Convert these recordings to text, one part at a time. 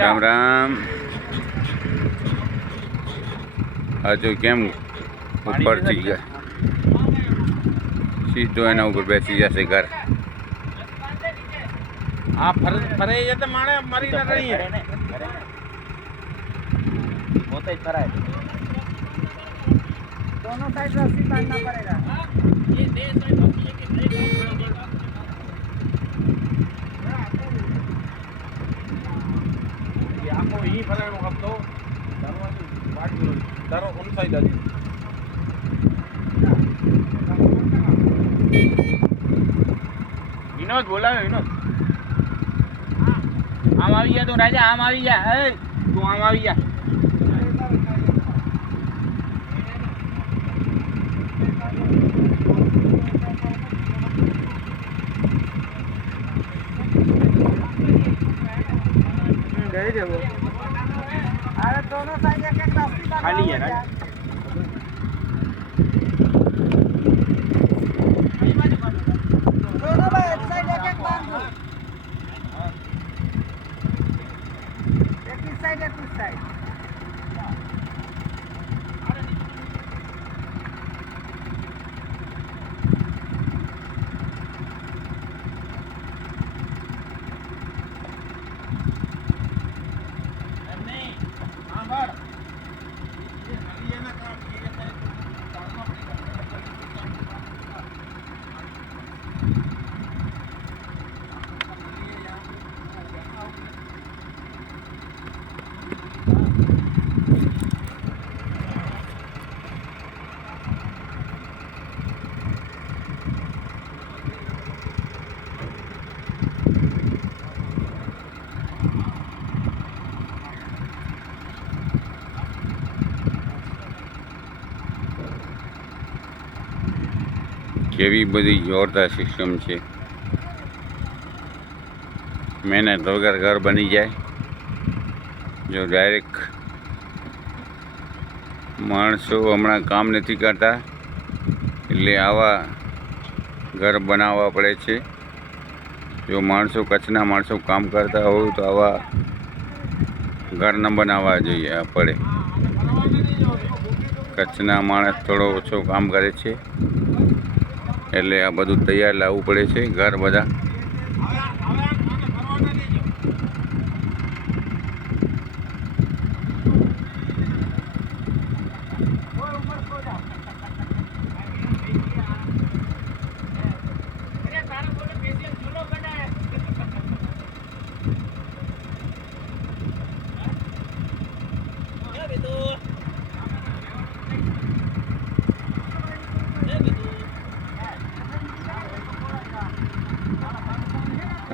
રામ રામ. આ જો કેમ ઉપરથી ગયા, સીધો એના ઉપર બેસી જશે ઘર. આ ફરે જતે માણે મરી ન રહી है होते ही फराए दोनों साइड रस्सी बांधना पड़ेगा ये दे साइड रस्सी है कि ब्रेक छोड़ देगा ये आपको ही फराए हम तो दरवाजे बाट दरो उन साइड आ विनोद बोला है विनोद आम આવી જા તું રાજા આમ આવી જા એ તું આમ આવી જા गए थे वो अरे दोनों साइड एक एक रास्ते खाली है राजा दोनों भाई एक साइड एक एक बांध दो एक इस साइड एक उस साइड કેવી બધી જોરદાર સિસ્ટમ છે. મહેનત વગર ઘર બની જાય. જો ડાયરેક્ટ માણસો હમણાં કામ નથી કરતા એટલે આવા ઘર બનાવવા પડે છે. જો માણસો કચ્છના માણસો કામ કરતા હોય તો આવા ઘર ન બનાવવા જોઈએ પડે. કચ્છના માણસ થોડો ઓછો કામ કરે છે એટલે આ બધું તૈયાર લાવવું પડે છે ઘર બધા.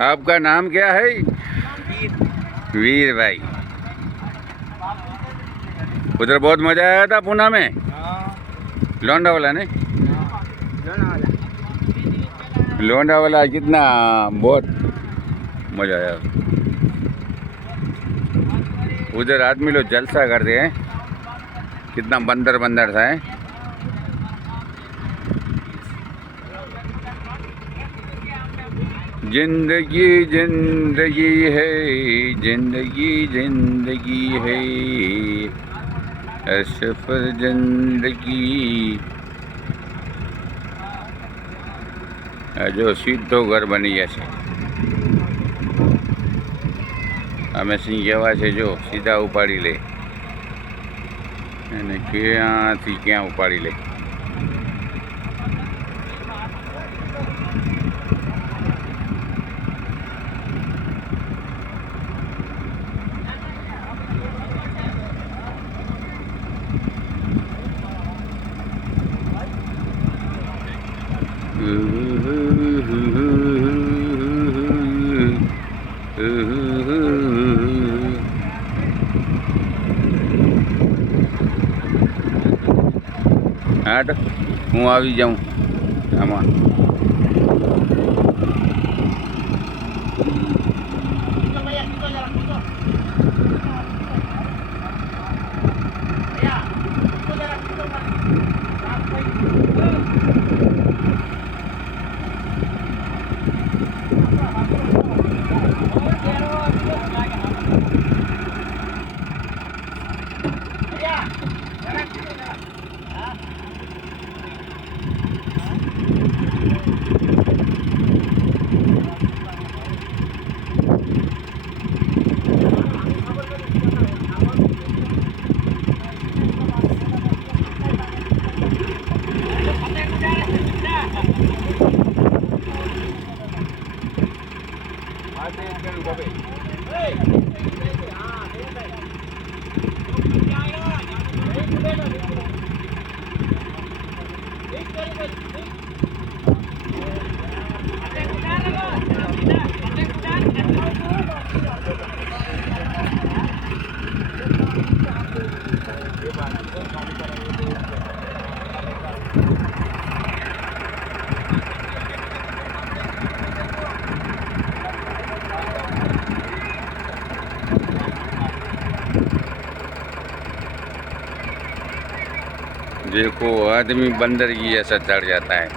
आपका नाम क्या है? वीर भाई. उधर बहुत मजा आया था पूना में. लोंडा वाला ने लोंडा वाला कितना बहुत मजा आया. उधर आदमी लोग जलसा करते हैं. कितना बंदर बंदर था है. जिंदगी जिंदगी है जिंदगी जिंदगी है सफर जिंदगी. जो સીધો ઘર બની જશે. અમે સિંહ કેવા છે જો સીધા ઉપાડી લે અને ક્યાંથી ક્યાં ઉપાડી લે. હા તો હું આવી જાઉં આમાં. देखो आदमी बंदर की ऐसा चढ़ जाता है।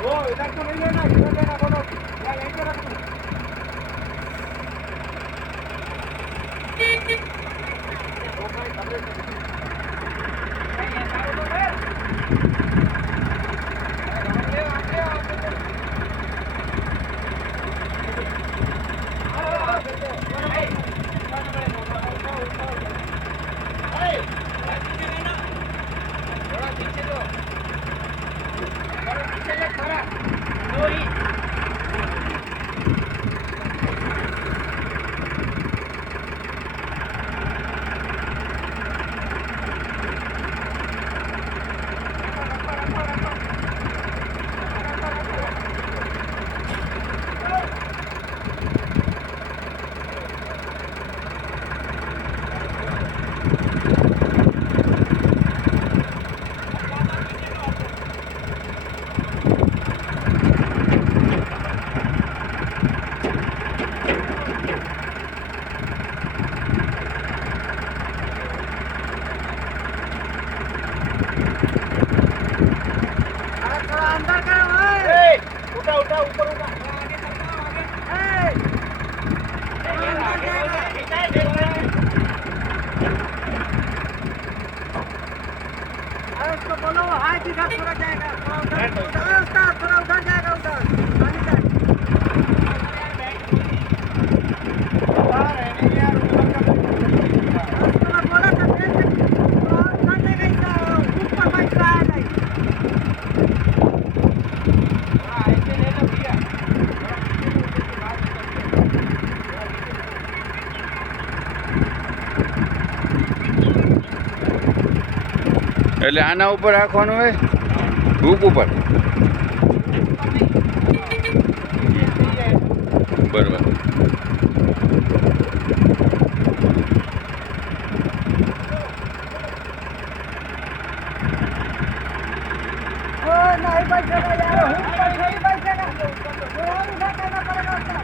वो इधर तो नहीं लेना, इधर लेना बोलो, या यहीं पे रख दो। वो भाई खबरें कर दो। उठा उठा ऊपर उठा उसको बोलो हाय दिखा थोड़ा जाएगा थोड़ा उधर जाएगा उधर पानी जाएगा बोला था उधर जाएगा ऊपर बैठ रहा है नहीं ऐसे ले लो भैया એટલે આના ઉપર રાખવાનું હોય હૂક ઉપર બરાબર नहीं बैठेगा यार हुक पर नहीं बैठेगा थोड़ा उधर करना पड़ेगा उसका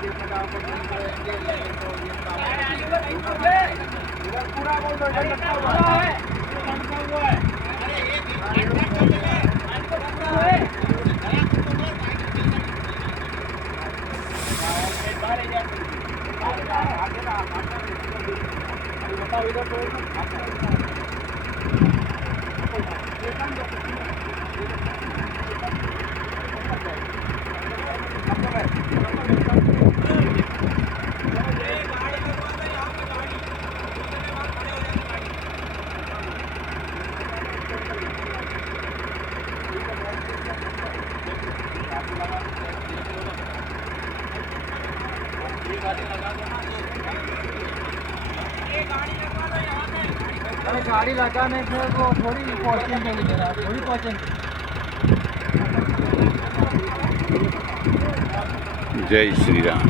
इधर पूरा बोल दो, इधर लटका हुआ है। लटका हुआ है। बताओ इधर तो अरे गाड़ी लगाने से वो थोड़ी पहुँचेंगे जरा, थोड़ी पहुँचेंगे। જય શ્રી રામ.